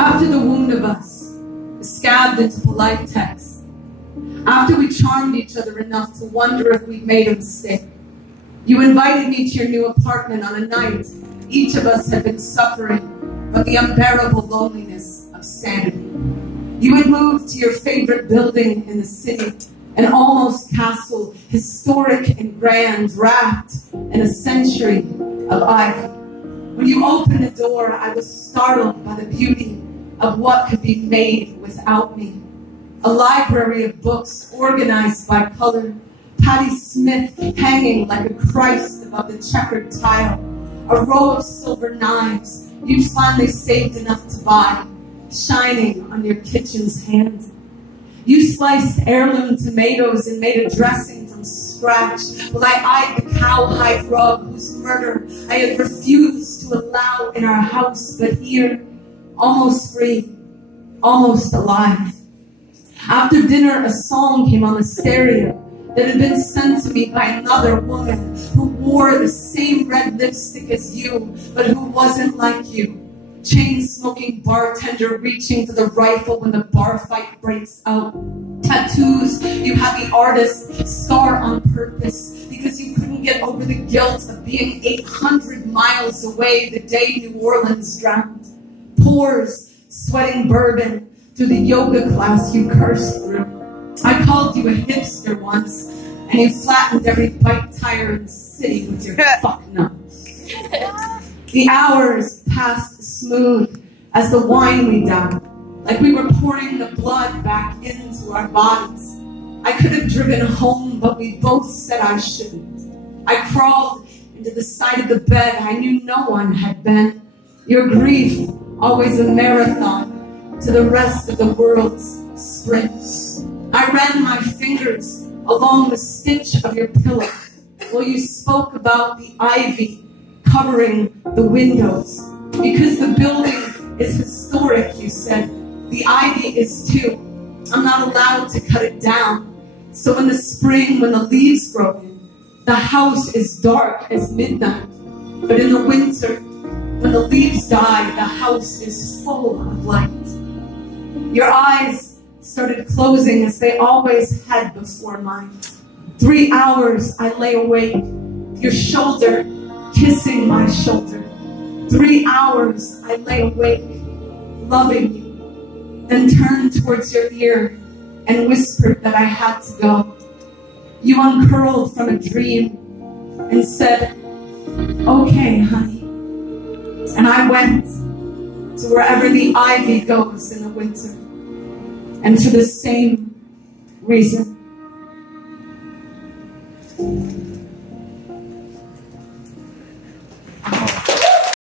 After the wound of us is scabbed into polite text, after we charmed each other enough to wonder if we'd made a mistake, you invited me to your new apartment on a night each of us had been suffering from the unbearable loneliness of sanity. You had moved to your favorite building in the city, an almost castle, historic and grand, wrapped in a century of ivy. When you opened the door, I was startled by the beauty of what could be made without me. A library of books organized by color, Patti Smith hanging like a Christ above the checkered tile, a row of silver knives you'd finally saved enough to buy, shining on your kitchen's hand. You sliced heirloom tomatoes and made a dressing from scratch, while I eyed the cowhide rug whose murder I had refused to allow in our house, but here, almost free, almost alive. After dinner, a song came on the stereo that had been sent to me by another woman who wore the same red lipstick as you, but who wasn't like you. Chain-smoking bartender reaching for the rifle when the bar fight breaks out. Tattoos you had the artist scar on purpose because you couldn't get over the guilt of being 800 miles away the day New Orleans drowned. Pores sweating bourbon through the yoga class you cursed through. I called you a hipster once, and you flattened every bike tire in the city with your fuck nose. The hours passed smooth as the wine we downed, like we were pouring the blood back into our bodies. I could have driven home, but we both said I shouldn't. I crawled into the side of the bed I knew no one had been. Your grief, always a marathon to the rest of the world's sprint. I ran my fingers along the stitch of your pillow while you spoke about the ivy covering the windows. Because the building is historic, you said. The ivy is too. I'm not allowed to cut it down. So in the spring, when the leaves grow in, the house is dark as midnight. But in the winter, when the leaves die, the house is full of light. Your eyes started closing as they always had before mine. 3 hours I lay awake, your shoulder kissing my shoulder. 3 hours I lay awake, loving you, then turned towards your ear and whispered that I had to go. You uncurled from a dream and said, "Okay, honey." And I went to wherever the ivy goes in the winter, and for the same reason.